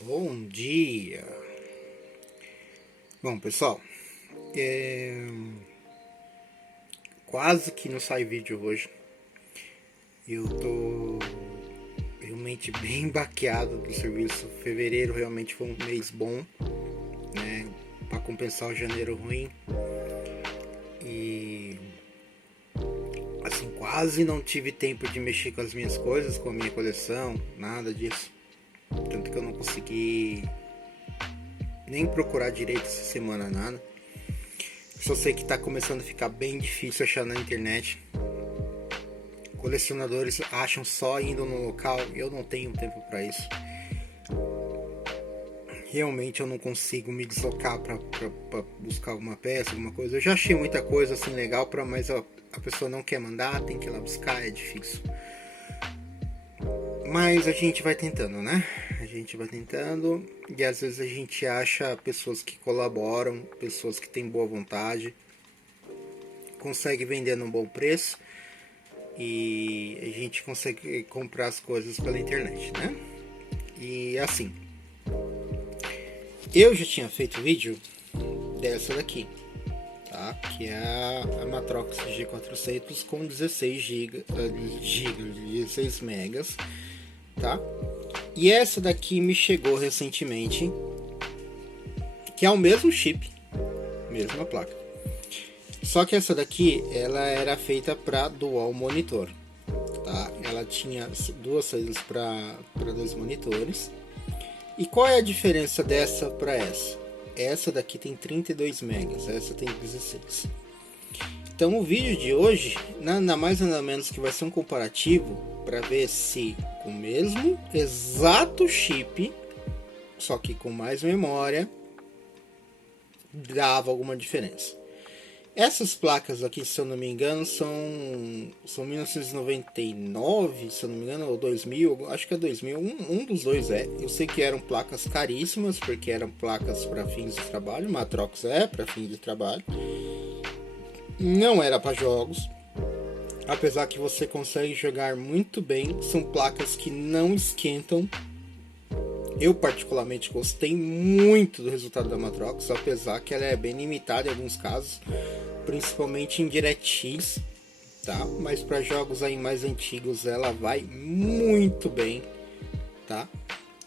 Bom dia. Bom, pessoal, quase que não sai vídeo hoje. Eu tô realmente bem baqueado do serviço. Fevereiro realmente foi um mês bom, né, para compensar o janeiro ruim. E assim, quase não tive tempo de mexer com as minhas coisas, com a minha coleção, nada disso. Tanto que eu não consegui nem procurar direito essa semana nada. Só sei que tá começando a ficar bem difícil achar na internet. Colecionadores acham só indo no local. Eu não tenho tempo para isso. Realmente eu não consigo me deslocar para buscar alguma peça, alguma coisa. Eu já achei muita coisa assim legal, mas a pessoa não quer mandar, tem que ir lá buscar, é difícil. Mas a gente vai tentando, né? A gente vai tentando e às vezes a gente acha pessoas que colaboram, pessoas que têm boa vontade, consegue vender num bom preço e a gente consegue comprar as coisas pela internet, né? E assim, eu já tinha feito vídeo dessa daqui, tá? Que é a Matrox G400 com 16 GB, 16 megas, tá? E essa daqui me chegou recentemente, que é o mesmo chip, mesma placa. Só que essa daqui, ela era feita para dual monitor, tá? Ela tinha duas saídas para dois monitores. E qual é a diferença dessa para essa? Essa daqui tem 32 megas, essa tem 16. Então o vídeo de hoje, nada mais nada menos que vai ser um comparativo para ver se com o mesmo exato chip, só que com mais memória, dava alguma diferença. Essas placas aqui, se eu não me engano, são 1999, se eu não me engano, ou 2000, acho que é 2000, um dos dois é. Eu sei que eram placas caríssimas, porque eram placas para fins de trabalho, Matrox é para fins de trabalho. Não era para jogos, apesar que você consegue jogar muito bem, são placas que não esquentam. Eu particularmente gostei muito do resultado da Matrox, apesar que ela é bem limitada em alguns casos, principalmente em DirectX, tá? Mas para jogos aí mais antigos ela vai muito bem, tá?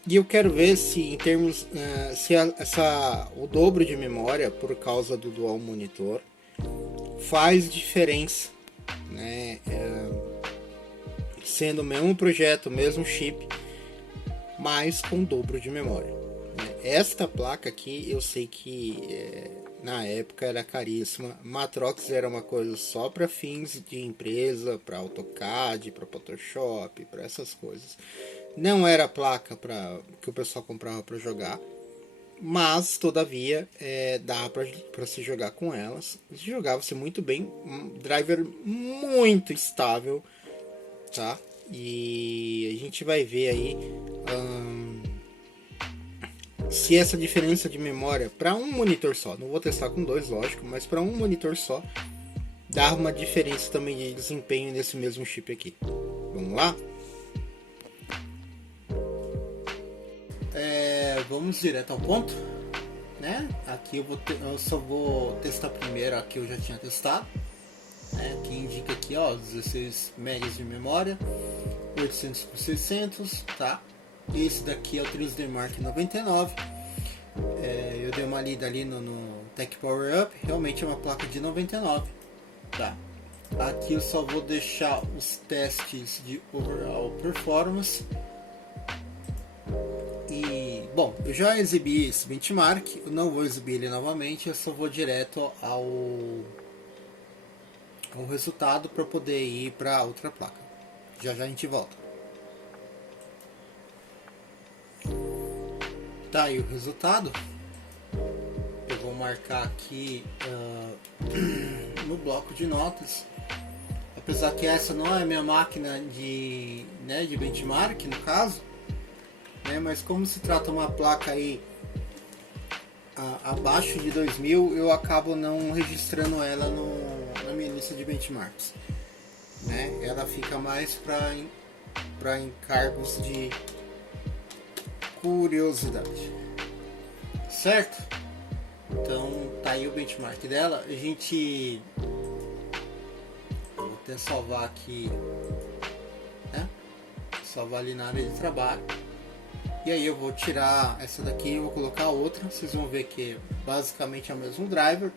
E eu quero ver se em termos o dobro de memória por causa do dual monitor faz diferença, né? Sendo o mesmo projeto, o mesmo chip, mas com dobro de memória. Esta placa aqui eu sei que na época era caríssima. Matrox era uma coisa só para fins de empresa, para AutoCAD, para Photoshop, para essas coisas. Não era placa que o pessoal comprava para jogar, mas todavia dá para se jogar com elas. Jogava-se muito bem, um driver muito estável, tá? E a gente vai ver aí se essa diferença de memória para um monitor só, não vou testar com dois, lógico, mas para um monitor só dá uma diferença também de desempenho nesse mesmo chip aqui. Vamos lá? Vamos direto ao ponto, né? Aqui eu só vou testar primeiro a que eu já tinha testado, né? Que indica aqui, ó, 16 megas de memória, 800 por 600, tá? Esse daqui é o 3D Mark 99. Eu dei uma lida ali no Tech Power Up, realmente é uma placa de 99, tá? Aqui eu só vou deixar os testes de overall performance. E, bom, eu já exibi esse benchmark, eu não vou exibir ele novamente, eu só vou direto ao resultado para poder ir para outra placa. Já a gente volta. Tá aí o resultado. Eu vou marcar aqui no bloco de notas. Apesar que essa não é a minha máquina de benchmark no caso, né? Mas como se trata uma placa aí abaixo de 2000, eu acabo não registrando ela na minha lista de benchmarks, né? Ela fica mais para encargos de curiosidade, certo? Então tá aí o benchmark dela. A gente, vou até salvar aqui, né? Salvar ali na área de trabalho. E aí eu vou tirar essa daqui e vou colocar outra. Vocês vão ver que basicamente é o mesmo driver.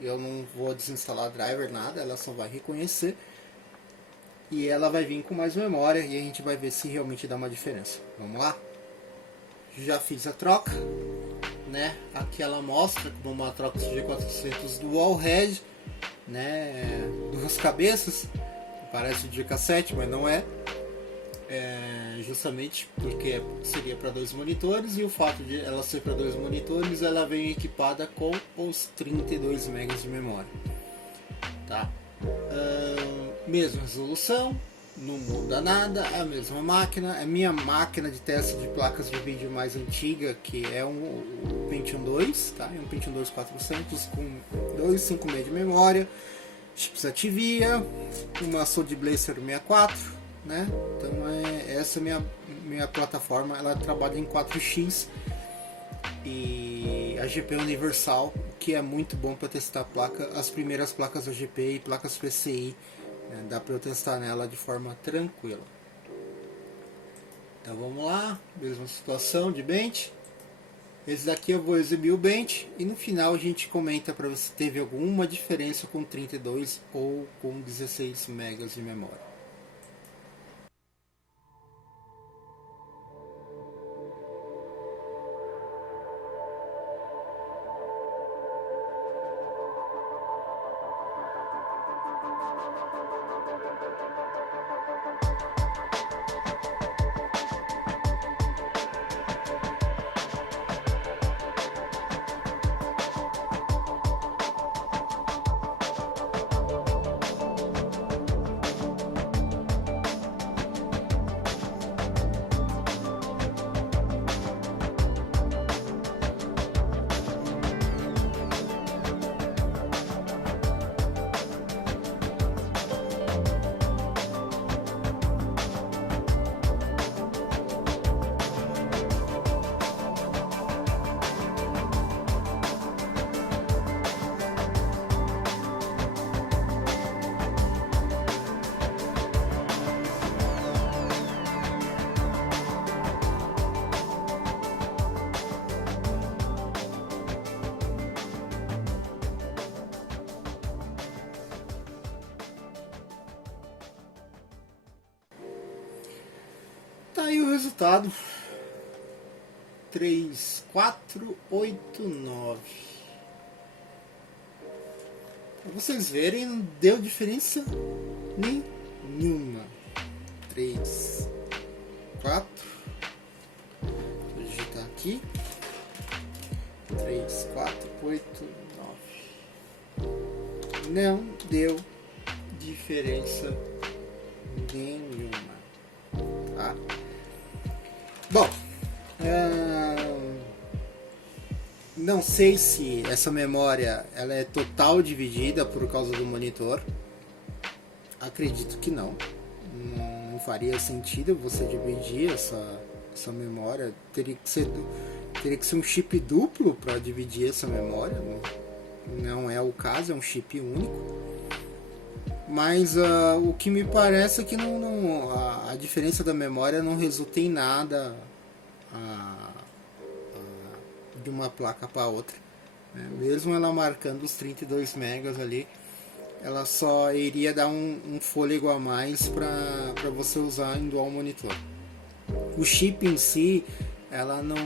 Eu não vou desinstalar driver, nada, ela só vai reconhecer. E ela vai vir com mais memória e a gente vai ver se realmente dá uma diferença. Vamos lá? Já fiz a troca, né? Aqui ela mostra como uma troca G400 Dual Head, né? Duas cabeças. Parece o G-Cassette, mas não é. Justamente porque seria para 2 monitores, e o fato de ela ser para 2 monitores, ela vem equipada com os 32 MB de memória, tá? Mesma resolução, não muda nada, é a mesma máquina, é minha máquina de teste de placas de vídeo mais antiga, que é o Pentium 2, tá? É um Pentium 2 400 com 256 de memória, chipset VIA, uma Sound Blaster 64, né? Então essa é minha plataforma, ela trabalha em 4x e a GP Universal, que é muito bom para testar as primeiras placas AGP e placas PCI, né? Dá para eu testar nela de forma tranquila. Então vamos lá, mesma situação de bench. Esse daqui eu vou exibir o bench e no final a gente comenta para ver se teve alguma diferença com 32 ou com 16 MB de memória. Tá aí o resultado. 3489. Pra vocês verem, não deu diferença nenhuma. 3, 4. Vou digitar aqui. 3, 4, 8, 9. Não deu diferença nenhuma. Tá? Bom, não sei se essa memória ela é total dividida por causa do monitor. Acredito que não. Não faria sentido você dividir essa memória. Teria que ser um chip duplo para dividir essa memória. Não é o caso, é um chip único. Mas o que me parece é que a diferença da memória não resulta em nada de uma placa para outra, né? Mesmo ela marcando os 32 megas ali, ela só iria dar um fôlego a mais para você usar em dual monitor. O chip em si, ela não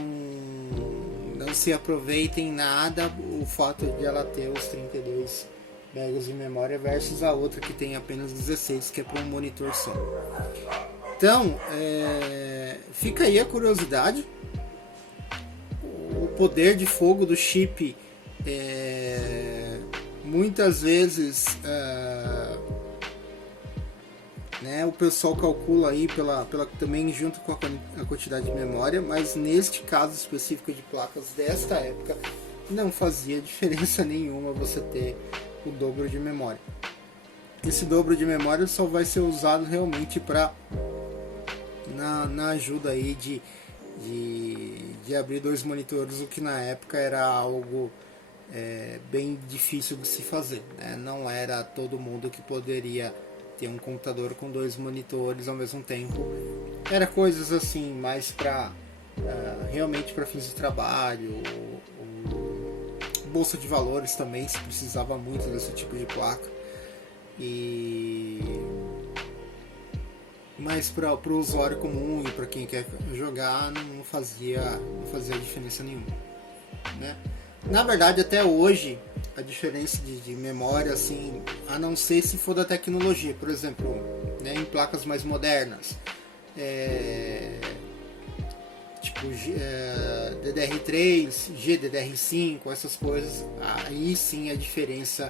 se aproveita em nada o fato de ela ter os 32 megas de memória versus a outra que tem apenas 16, que é para um monitor só. Então, fica aí a curiosidade. O poder de fogo do chip, muitas vezes né, o pessoal calcula aí também junto com a quantidade de memória, mas neste caso específico de placas desta época não fazia diferença nenhuma você ter o dobro de memória. Esse dobro de memória só vai ser usado realmente para na ajuda aí de abrir 2 monitores, o que na época era algo bem difícil de se fazer, né? Não era todo mundo que poderia ter um computador com 2 monitores ao mesmo tempo. Era coisas assim, mais para realmente para fins de trabalho, bolsa de valores também se precisava muito desse tipo de placa. Mas para o usuário comum e para quem quer jogar não fazia diferença nenhuma, né? Na verdade, até hoje, a diferença de memória, assim, a não ser se for da tecnologia, por exemplo, né, em placas mais modernas, tipo DDR3, GDDR5, essas coisas, aí sim a diferença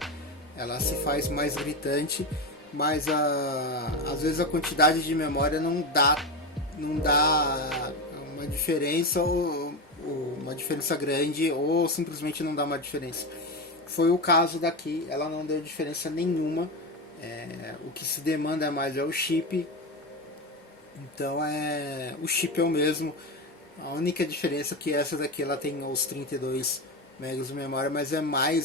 ela se faz mais gritante, mas às vezes a quantidade de memória não dá uma diferença ou uma diferença grande, ou simplesmente não dá uma diferença. Foi o caso daqui, ela não deu diferença nenhuma. O que se demanda mais é o chip, então o chip é o mesmo. A única diferença é que essa daqui ela tem os 32 megas de memória, mas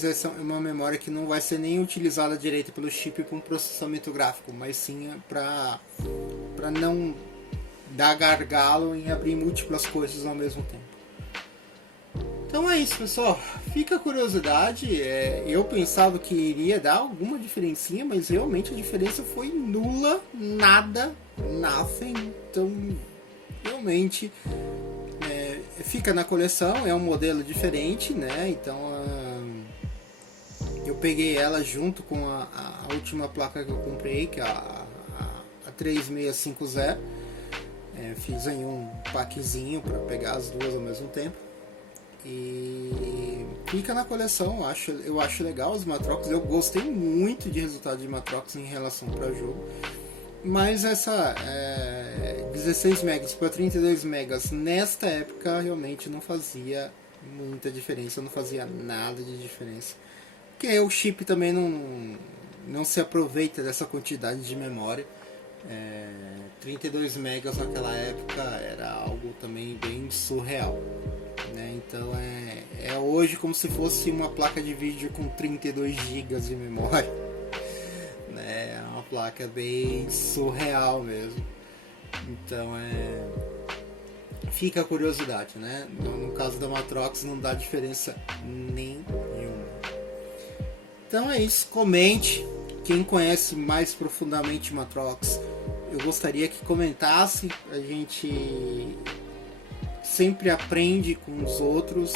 essa é uma memória que não vai ser nem utilizada direito pelo chip para um processamento gráfico, mas sim para não dar gargalo em abrir múltiplas coisas ao mesmo tempo. Então é isso, pessoal. Fica a curiosidade. Eu pensava que iria dar alguma diferencinha, mas realmente a diferença foi nula, nada, nothing. Então, realmente fica na coleção. É um modelo diferente, né? Então, eu peguei ela junto com a última placa que eu comprei, que é a 3650. Fiz aí um packzinho para pegar as duas ao mesmo tempo. E fica na coleção, eu acho legal os Matrox. Eu gostei muito de resultado de Matrox em relação para jogo, mas essa 16 megas para 32 megas nesta época realmente não fazia muita diferença, não fazia nada de diferença, porque o chip também não se aproveita dessa quantidade de memória. 32 megas naquela época era algo também bem surreal, né? Então é hoje como se fosse uma placa de vídeo com 32 GB de memória, né? É uma placa bem surreal mesmo. Então fica a curiosidade, né? No caso da Matrox não dá diferença nenhuma. Então é isso, comente. Quem conhece mais profundamente Matrox, eu gostaria que comentasse. A gente sempre aprende com os outros,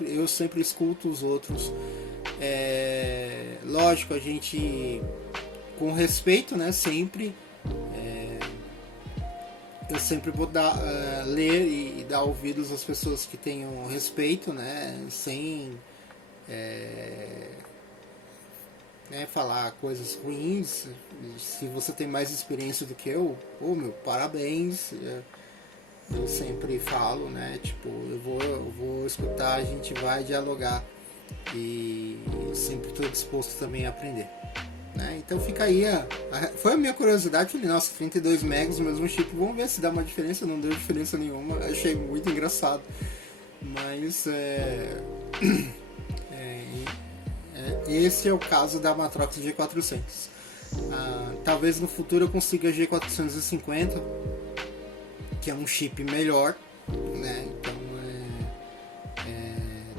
eu sempre escuto os outros. Lógico, a gente com respeito, né? Sempre eu sempre vou ler e dar ouvidos às pessoas que tenham respeito, né? Sem falar coisas ruins. Se você tem mais experiência do que eu, meu, parabéns. Eu sempre falo, né? Tipo, eu vou escutar, a gente vai dialogar e sempre estou disposto também a aprender, né? Então fica aí, foi a minha curiosidade. Falei, nossa, 32 megas, o mesmo chip, vamos ver se dá uma diferença. Não deu diferença nenhuma, achei muito engraçado, mas esse é o caso da Matrox G400. Talvez no futuro eu consiga a G450, que é um chip melhor, né? Então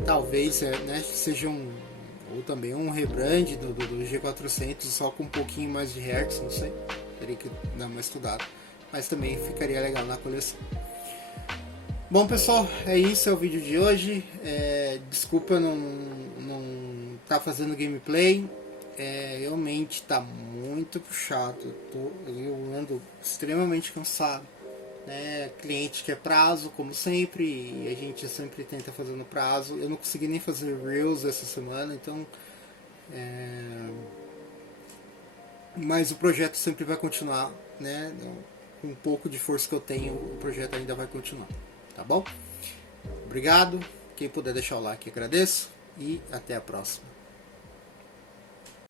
talvez seja ou também um rebrand do G400 só com um pouquinho mais de hertz, não sei, teria que dar uma estudada, mas também ficaria legal na coleção. Bom, pessoal, é isso, é o vídeo de hoje. Desculpa não tá fazendo gameplay, realmente tá muito puxado, eu ando extremamente cansado, né? Cliente quer prazo, como sempre, e a gente sempre tenta fazer no prazo. Eu não consegui nem fazer Reels essa semana, então mas o projeto sempre vai continuar, né? Com um pouco de força que eu tenho, o projeto ainda vai continuar, tá bom? Obrigado, quem puder deixar o like agradeço, e até a próxima.